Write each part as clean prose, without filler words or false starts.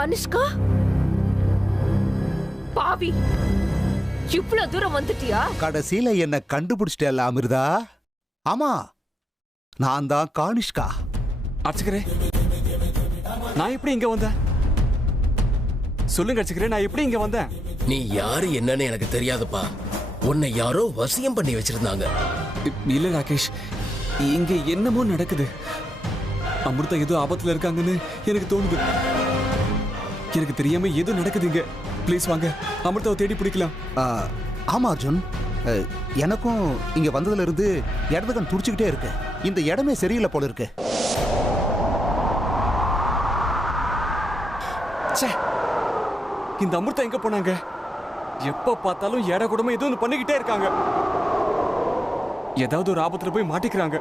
கனிஷ்கா, பாவி, இவ்வளவு தூரம் வந்துட்டியா? கடைசியில என்ன கண்டுபிடிச்சிட்டேல்ல அமிர்தா? ஆமா, நான் தான் கனிஷ்கா. அர்ச்சகரே, நான் எப்படி இங்க வந்தேன்? சொல்லுங்க அர்ச்சகரே, நான் எப்படி இங்க வந்தேன்? நீ யாரு என்னன்னு எனக்கு தெரியாதுப்பா. உன்னை யாரோ வசியம் பண்ணி வச்சிருந்தாங்க. இல்ல ராகேஷ், இங்க என்னமோ நடக்குது. அமிர்தா ஏதோ ஆபத்துல இருக்காங்கன்னு எனக்கு தோணுது. எனக்கு தெரியாம ஏதோ நடக்குதுங்க. ப்ளீஸ் வாங்க, அமிர்தாவை தேடி பிடிக்கலாம். ஆமா அர்ஜுன், எனக்கும் இங்க வந்ததுல இருந்து இடதுகன் துடிச்சுக்கிட்டே இருக்கு. இந்த இடமே சரியில்லை போல இருக்கு. இந்த அமிர்தா எங்க போனாங்க? எப்ப பார்த்தாலும் எட கூடமா ஏதோ ஒன்று பண்ணிக்கிட்டே இருக்காங்க. ஏதாவது ஒரு ஆபத்துல போய் மாட்டிக்கிறாங்க.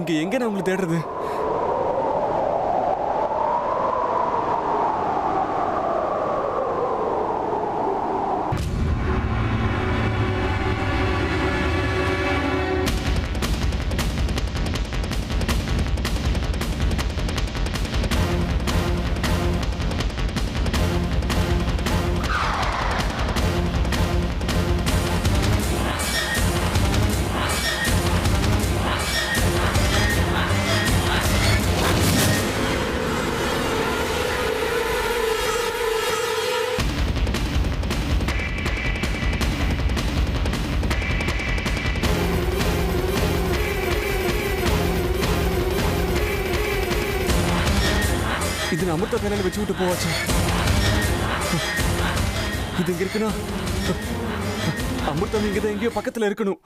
இங்க எங்க நான் உங்களை தேடுறது? இது அமிர்தா தலையில வச்சு விட்டு போவாச்சு. இது இங்க இருக்கணும். அமிர்தா இங்கதான் எங்கேயோ பக்கத்துல இருக்கணும்.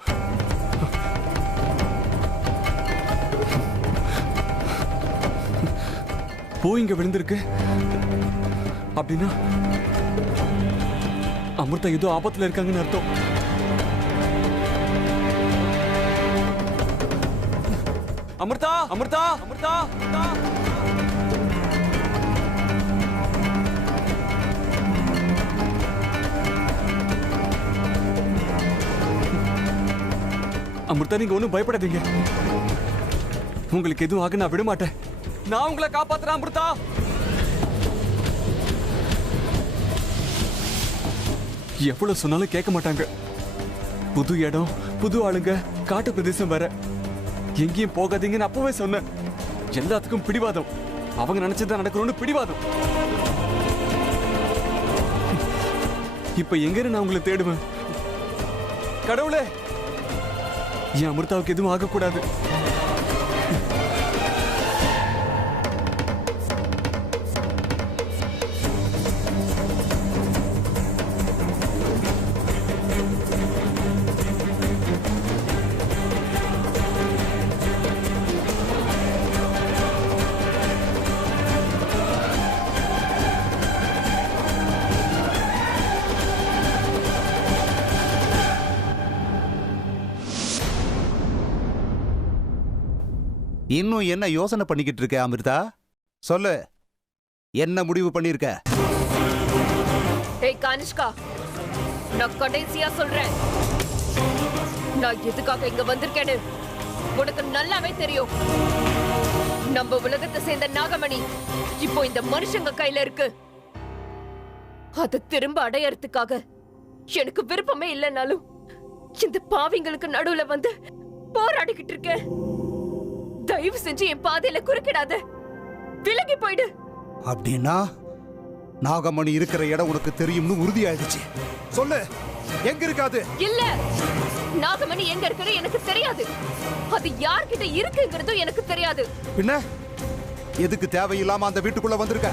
பூ இங்க விழுந்திருக்கு அப்படின்னா அமிர்தா ஏதோ ஆபத்துல இருக்காங்கன்னு அர்த்தம். அமிர்தா, அமிர்தா, அமிர்தா, அமிர்தா. அமிர்தா, நீங்க ஒண்ணும் பயப்படாதீங்க. உங்களுக்கு எதுவும் ஆக நான் விட மாட்டேன். நான் உங்களை காப்பாத்துறேன் அமிர்தா. எவ்வளவு சொன்னாலும் கேட்க மாட்டாங்க. புது இடம், புது ஆளுங்க, காட்டு பிரதேசம் வேற. எங்கேயும் போகாதீங்கன்னு அப்பவே சொன்னேன். எல்லாத்துக்கும் பிடிவாதம். அவங்க நினைச்சதான் நடக்கணும்னு பிடிவாதம். இப்ப எங்க நான் உங்களை தேடுவேன்? கடவுளே, என் அமிர்தாவுக்கு எதுவும் ஆகக்கூடாது. இன்னும் என்ன யோசனை பண்ணிக்கிட்டு இருக்க அமிர்தா? சொல்லு, என்ன முடிவு பண்ணிருக்க? ஏய் கனிஷ்கா, நான் கடைசியா சொல்றேன், நான் எதுக்காக இங்க வந்திருக்கேன்னு உனக்கு நல்லாவே தெரியும். நம்ம உலகத்தை சேர்ந்த நாகமணி இப்போ இந்த மனுஷங்க கையில இருக்கு. அதை திரும்ப அடையறதுக்காக எனக்கு விருப்பமே இல்லைனாலும் இந்த பாவிங்களுக்கு நடுவுல வந்து போராடிக்கிட்டு இருக்கேன். தயவு செஞ்சு என் பாதையில குறுக்கிடாத, விலகி போயிடு. அப்படின்னா நாகமணி இருக்கிற இடம் உனக்கு தெரியும்னு உறுதியாயிடுச்சு. சொல்லு, எங்க இருக்காது? இல்ல, நாகமணி எங்க இருக்கிறது எனக்கு தெரியாது. அது யார்கிட்ட இருக்குங்கிறதும் எனக்கு தெரியாது. பின்ன எதுக்கு தேவையில்லாம அந்த வீட்டுக்குள்ள வந்திருக்க?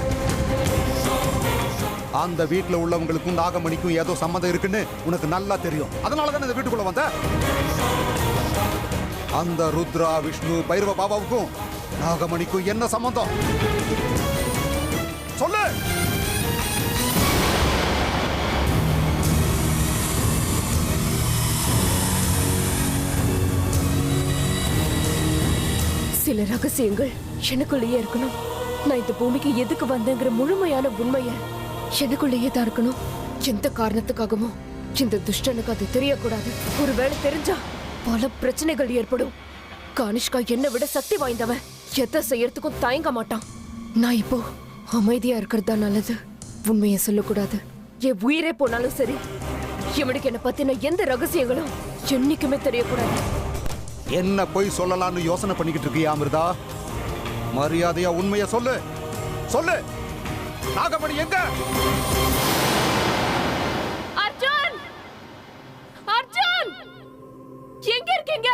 அந்த வீட்டுல உள்ளவங்களுக்கும் நாகமணிக்கும் ஏதோ சம்மந்தம் இருக்குன்னு உனக்கு நல்லா தெரியும். அதனாலதான் இந்த வீட்டுக்குள்ள வந்த. அந்த ருத்ரா, விஷ்ணு, பைரவ பாபாவுக்கும் நாகமணிக்கும் என்ன சம்பந்தம்? சொல்லு. சில ரகசியங்கள் எனக்குள்ளேயே இருக்கணும். நான் இந்த பூமிக்கு எதுக்கு வந்தேங்கிற முழுமையான உண்மையை எனக்குள்ளேயே தான் இருக்கணும். எந்த காரணத்துக்காகவும் இந்த துஷ்டனுக்கு அது தெரியக்கூடாது. ஒருவேளை தெரிஞ்சா பல பிரச்சனைகள் ஏற்படும். கனிஷ்கா என்னை விட சக்தி வாய்ந்தவன். எதை செய்யறதுக்கும் தயங்க மாட்டான். நான் இப்போ அமைதியா இருக்கிறது தான் நல்லது. உண்மையை சொல்லக்கூடாது. என் உயிரே போனாலும் சரி, இவனுக்கு என்ன பத்தின எந்த ரகசியங்களும் என்னைக்குமே தெரியக்கூடாது. என்ன போய் சொல்லலாம்னு யோசனை பண்ணிக்கிட்டு இருக்கியா அமிர்தா? மரியாதையா உண்மையை சொல்லு. சொல்லு, நாகமணி எங்க? அர்ஜுன்! அர்ஜுன்! எங்க இருக்கீங்க?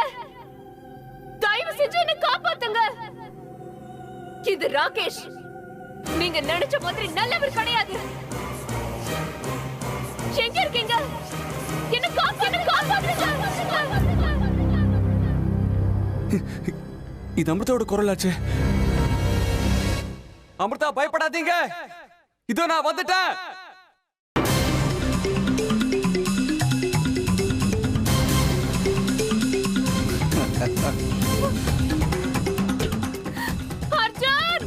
தயவு செஞ்சு என்ன காப்பாத்துங்க. இது ராகேஷ். நீங்க நினைச்ச மாதிரி நல்லவர் கிடையாது. எங்க இருக்கீங்க? என்ன காப்பாத்துங்க. இது அமிர்தாவோட குரலாச்சு. அமிர்தா, பயப்படாதீங்க, இதோ நான் வந்துட்டேன். அர்ஜுன்!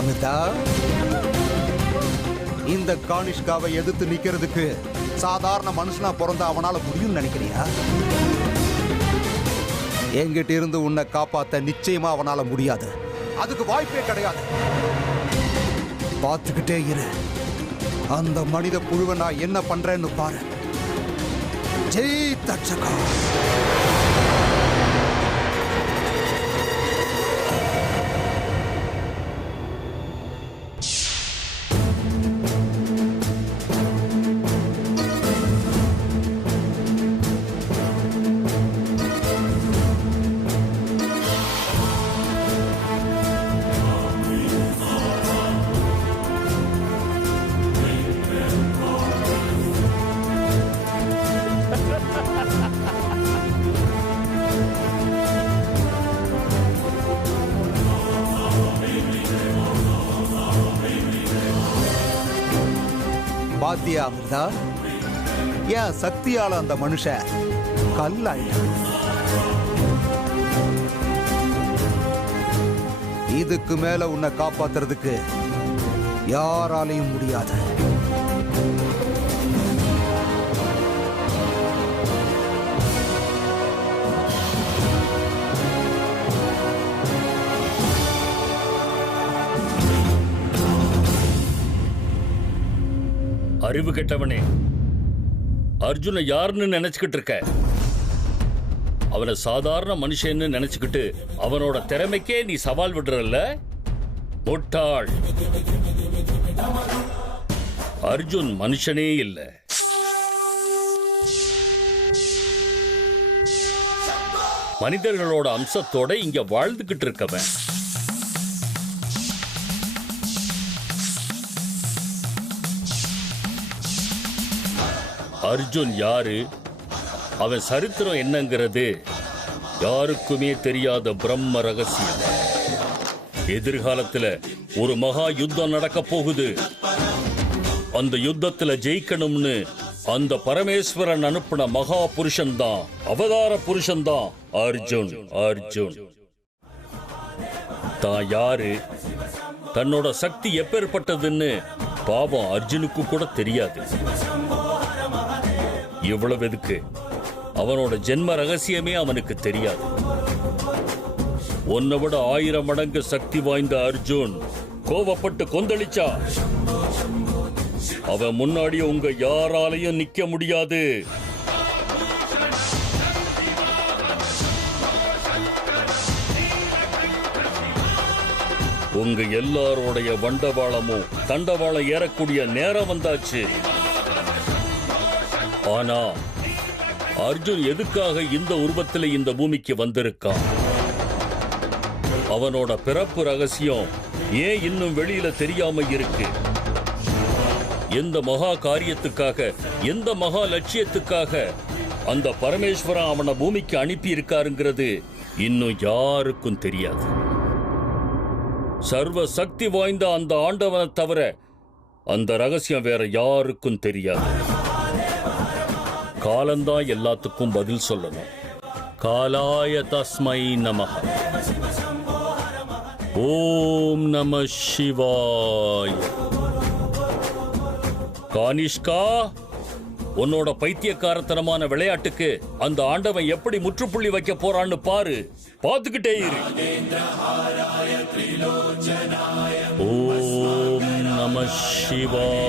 அமிர்தா, இந்த கானிஷ்காவை எதிர்த்து நிக்கிறதுக்கு சாதாரண மனுஷனா பிறந்த அவனால முடியும்னு நினைக்கிறியா? என்கிட்ட இருந்து உன்னை காப்பாத்த நிச்சயமா அவனால முடியாது. அதுக்கு வாய்ப்பே கிடையாது. பார்த்துக்கிட்டே இரு. அந்த மனித புழுவை நான் என்ன பண்றேன்னு பாரு. ஜெய் தட்சகா. பாத்தியா அமிர்தா, ஏன் சக்தியால அந்த மனுஷன் கல்லாயிட்டான். இதுக்கு மேல உன்னை காப்பாத்துறதுக்கு யாராலையும் முடியாது. அறிவு கெட்டவனே, அர்ஜுனை யாருன்னு நினைச்சுக்கிட்டு இருக்க? அவனை சாதாரண மனுஷன்னு நினைச்சுக்கிட்டு அவனோட திறமைக்கே நீ சவால் விடுறல்ல? முட்டாள்! அர்ஜுன் மனுஷனே இல்லை. மனிதர்களோட அம்சத்தோட இங்க வாழ்ந்துகிட்டு இருக்கவன். அர்ஜுன் யாரு, அவன் சரித்திரம் என்னங்கிறது யாருக்குமே தெரியாத பிரம்ம ரகசியம். எதிர்காலத்துல ஒரு மகா யுத்தம் நடக்க போகுது. அந்த யுத்தத்துல ஜெயிக்கணும்னு அந்த பரமேஸ்வரன் அனுப்பின மகா புருஷன் தான், அவதார புருஷன் தான் அர்ஜுன். அர்ஜுன் தான் யாரு, தன்னோட சக்தி எப்பேற்பட்டதுன்னு பாவம் அர்ஜுனுக்கு கூட தெரியாது. இவ்வளவு எதுக்கு, அவனோட ஜென்ம ரகசியமே அவனுக்கு தெரியாது. உன்னை விட 1000 மடங்கு சக்தி வாய்ந்த அர்ஜுன் கோபப்பட்டு கொந்தளிச்சா அவன் முன்னாடி உங்க யாராலையும் நிக்க முடியாது. உங்க எல்லாரோடைய வண்டவாளமும் தண்டவாளம் ஏறக்கூடிய நேரம் வந்தாச்சு. ஆனா அர்ஜுன் எதுக்காக இந்த உருவத்தில் இந்த பூமிக்கு வந்திருக்கான்? அவனோட பிறப்பு ரகசியம் ஏன் இன்னும் வெளியில தெரியாம இருக்கு? எந்த மகா காரியத்துக்காக, எந்த மகா லட்சியத்துக்காக அந்த பரமேஸ்வரன் அவனை பூமிக்கு அனுப்பி இருக்காருங்கிறது இன்னும் யாருக்கும் தெரியாது. சர்வ சக்தி வாய்ந்த அந்த ஆண்டவனை தவிர அந்த ரகசியம் வேற யாருக்கும் தெரியாது. காலந்தான் எல்லாத்துக்கும் பதில் சொல்லணும். காலாய தஸ்மை நமஹ. ஓம் நம சிவாய். கானிஷ்கா, உன்னோட பைத்தியக்காரத்தனமான விளையாட்டுக்கு அந்த ஆண்டவன் எப்படி முற்றுப்புள்ளி வைக்க போறான்னு பாரு. பார்த்துக்கிட்டே இரு. ஓம் நம சிவாய.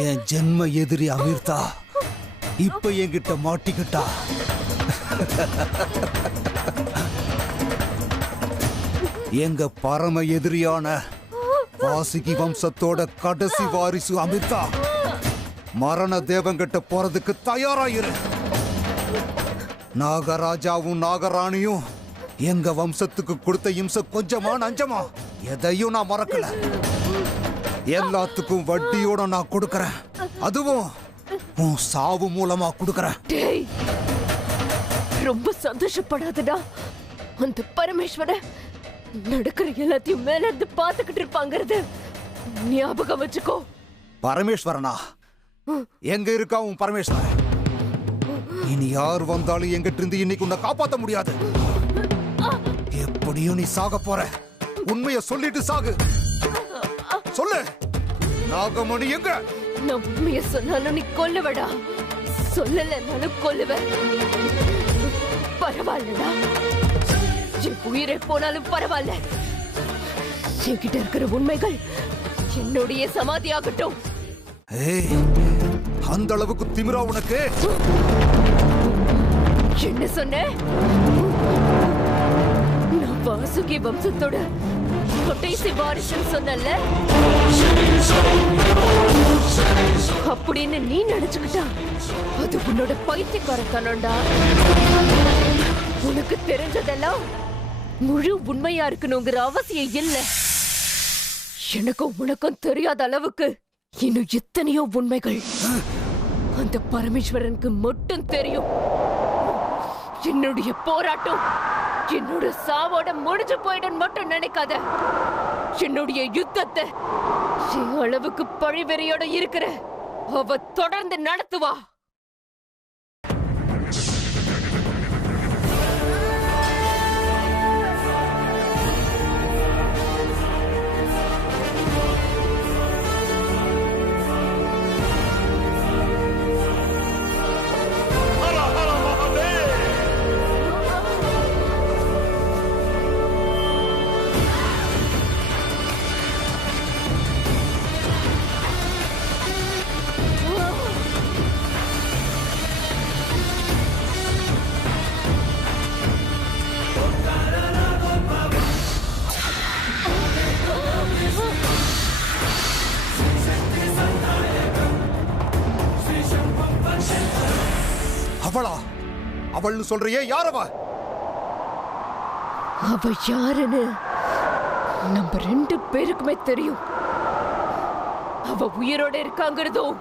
என் ஜென்ம எதிரி அமிர்தா இப்ப என்கிட்ட மாட்டிக்கிட்டா. எங்க பரம எதிரியான வாசுகி வம்சத்தோட கடைசி வாரிசு அமிர்தா மரண தேவங்கிட்ட போறதுக்கு தயாராயிரு. நாகராஜாவும் நாகராணியும் எங்க வம்சத்துக்கு கொடுத்த இம்சை கொஞ்சமா நஞ்சமா எதையும் நான் மறக்கல. எல்லாத்துக்கும் வட்டியோட நான் கொடுக்கறேன். அதுவும் உன் சாவு மூலமா கொடுக்கறேன். டேய், ரொம்ப சந்தோஷப்படாதடா. அந்த பரமேஸ்வர நடக்கிற எல்லாத்தையும் மேல இருந்து பாத்துக்கிட்டு இருப்பாங்கிறது ஞாபகம் வச்சுக்கோ. பரமேஸ்வரனா? எங்க இருக்கா உன் பரமேஸ்வரன்? இனி யார் வந்தாலும் எங்கிட்ட இருந்து இன்னைக்கு உன்னை காப்பாத்த முடியாது. எப்படியும் நீ சாக போற. உண்மையை சொல்லிட்டு சாகு. சொல்லு, நாகமணி எங்க? நான் உண்மையை சொன்னாலும் நீ கொல்லுவடா, சொல்லலனாலும் கொல்லுவ. பரவாயில்லடா, என் உயிரை போனாலும் பரவாயில்ல. என்கிட்ட இருக்கிற உண்மைகள் என்னுடைய சமாதி ஆகட்டும். ஏய், அந்த அளவுக்கு திமிரா உனக்கு? என்ன சொன்ன? நான் வாசுகி வம்சத்தோட கடைசி வாரிசுன்னு சொன்னல, அப்படின்னு நீ நினைச்சுக்கிட்டா அது உன்னோட பைத்தியக்காரத்தனம்டா. உனக்கு தெரிஞ்சதெல்லாம் முழு உண்மையா இருக்கணுங்கிற அவசியம் இல்ல. எனக்கும் உனக்கும் தெரியாத அளவுக்கு இன்னும் எத்தனையோ உண்மைகள் அந்த பரமேஸ்வரனுக்கு மட்டும் தெரியும். என்னுடைய போராட்டம் என்னோட சாவோட முடிஞ்சு போயிடும் மட்டும் நினைக்காத. என்னுடைய யுத்தத்தை என் அளவுக்கு பழிவெறியோட இருக்கிற அவ தொடர்ந்து நடத்துவா. அவளா? அவள்னு சொல்றியே, யாரவா? அவ யாருன்னு நம்ம ரெண்டு பேருக்குமே தெரியும். அவ உயிரோட இருக்காங்கிறதும்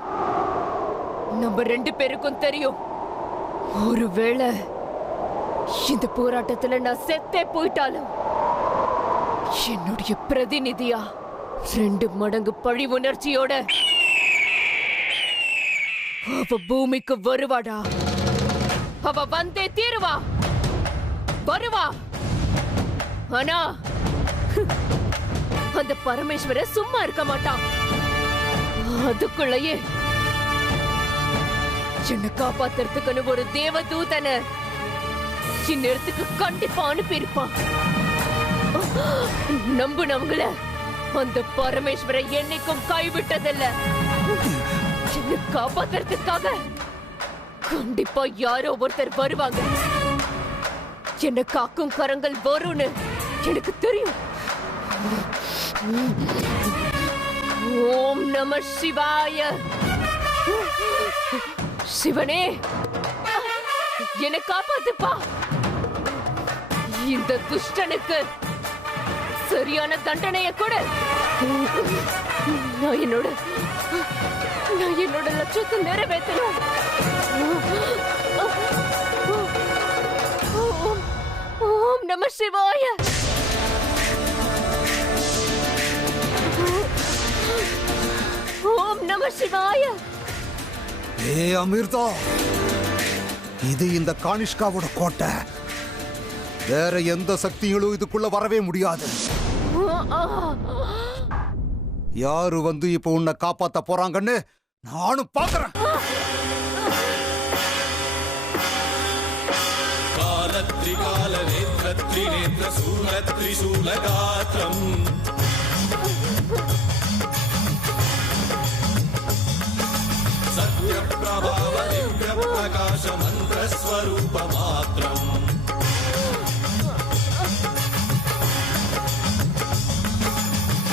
நம்ம ரெண்டு பேருக்கும் தெரியும். ஒருவேளை இந்த போராட்டத்துல நான் செத்தே போயிட்டாலும் என்னுடைய பிரதிநிதியா 2 மடங்கு பழி உணர்ச்சியோட அவ பூமிக்கு வருவாடா. அவ வந்தே தீருவா, வருவா. ஆனா அந்த பரமேஸ்வர சும்மா இருக்க மாட்டான். அதுக்குள்ளேயே என்னை காப்பாத்துறதுக்குன்னு ஒரு தேவதூதனை இந்நேரத்துக்கு கண்டிப்பா அனுப்பியிருப்பான். நம்புனவங்கள அந்த பரமேஸ்வர என்னைக்கும் கைவிட்டதில்ல. என்னை காப்பாத்துறதுக்காக கண்டிப்பா யாரோ ஒருத்தர் வருவாங்க. என்ன காக்கும் கரங்கள் வரும்னு எனக்கு தெரியும். ஓம் நம சிவாய. சிவனே, என்னை காப்பாத்துப்பா. இந்த துஷ்டனுக்கு சரியான தண்டனையை கொடு. நான் என்னோட லட்சியத்தை நிறைவேற்றணும். ஓம் நம சிவாய. ஓம் நம சிவாய. ஏ அமிர்தா, இது இந்த கானிஷ்காவோட கோட்டை. வேற எந்த சக்திகளும் இதுக்குள்ள வரவே முடியாது. யாரு வந்து இப்ப உன்னை காப்பாத்த போறாங்கன்னு நானும் பாக்குறேன்.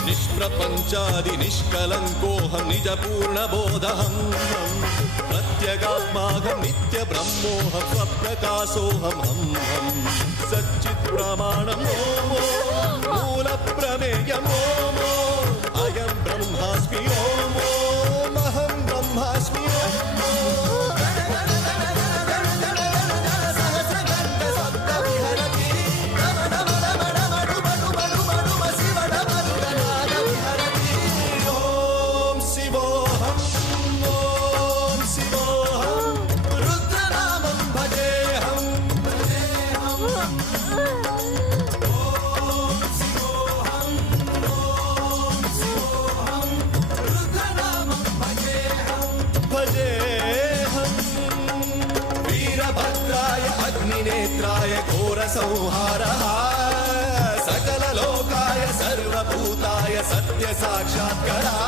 निष्प्रपञ्चादि निष्कलङ्कोऽहं निजपूर्णबोधहं प्रत्यगात्माहं नित्यब्रह्मोऽहं स्वप्रकाशोऽहं सच्चित्प्रमाणं ओमो मूलप्रमेयं ओमो अयं ब्रह्मास्मि ओमो महं ब्रह्मास्मि ओमो नेत्राय घोरसंहारः सकललोकाय सर्वभूताय सत्य साक्षात्कारः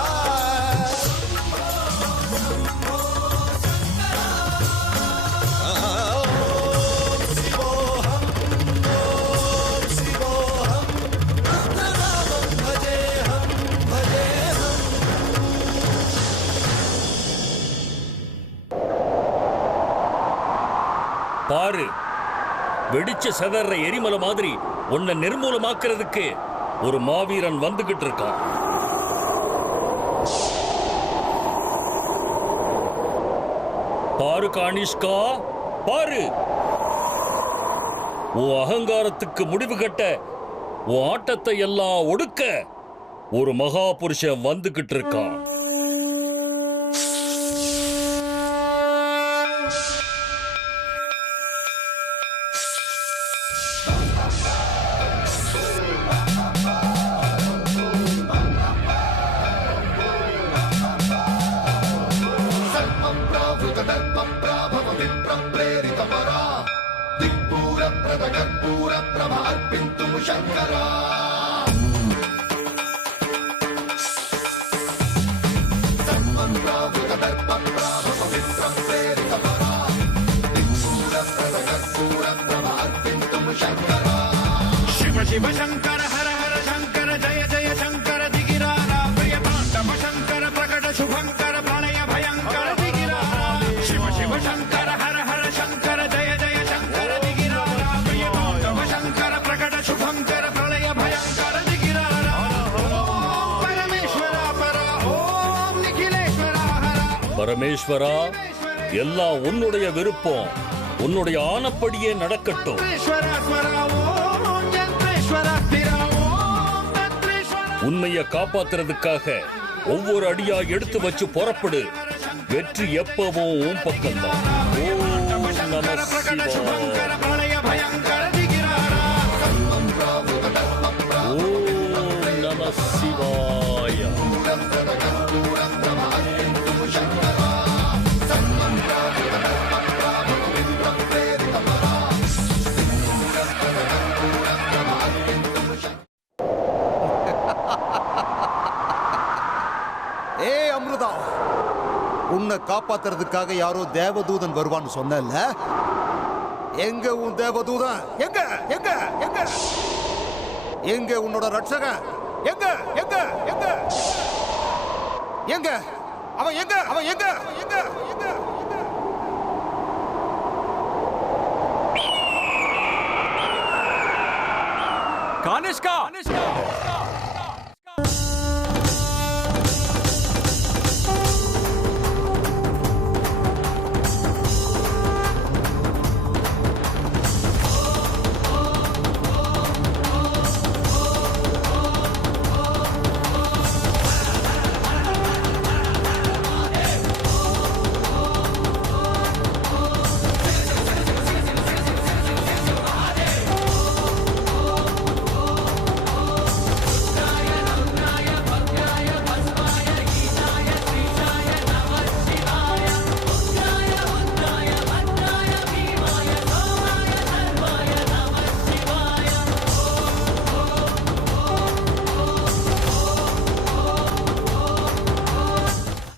பாரு, வெடிச்ச செதற எரிமலை மாதிரி உன்னை நிர்மூலமாக்குறதுக்கு ஒரு மாவீரன் வந்துகிட்டு இருக்கான். பாரு கானிஷ்கா, பாரு. உன் அகங்காரத்துக்கு முடிவு கட்ட, உன் ஆட்டத்தை எல்லாம் ஒடுக்க ஒரு மகா புருஷன் வந்துகிட்டு இருக்கான். शिव शंकर हर हर शंकर जय जय शंकर दिगिरारा प्रिय तांडव शंकर प्रकट शुभंकर प्रणय भयंकर दिगिरारा शिव शिव शंकर हर हर शंकर जय जय शंकर दिगिरारा प्रिय तांडव शंकर प्रकट शुभंकर प्रणय भयंकर दिगिरारा ओम परमेश्वरा परा ओम निखिलेश्वरा हरा பரமேஸ்வரா, எல்லாம் உன்னுடைய விருப்பம், உன்னுடைய ஆனப்படியே நடக்கட்டும். உண்மையை காப்பாத்துறதுக்காக ஒவ்வொரு அடியா எடுத்து வச்சு புறப்படு. வெற்றி எப்பவும் உன் பக்கம்தான். ஓம் நம சிவாய. ஓம் நம சிவாய. அமிர்தா, உன்னை காப்பாத்துறதுக்காக யாரோ தேவதூதன் வருவான்னு சொன்னல, எங்க உன் தேவதூதன்? எங்க எங்க எங்க எங்க உன்னோட ரட்சகன்? எங்க எங்க எங்க எங்க அவன்? எங்க அவன்? எங்க எங்க எங்க? கானிஷ்கா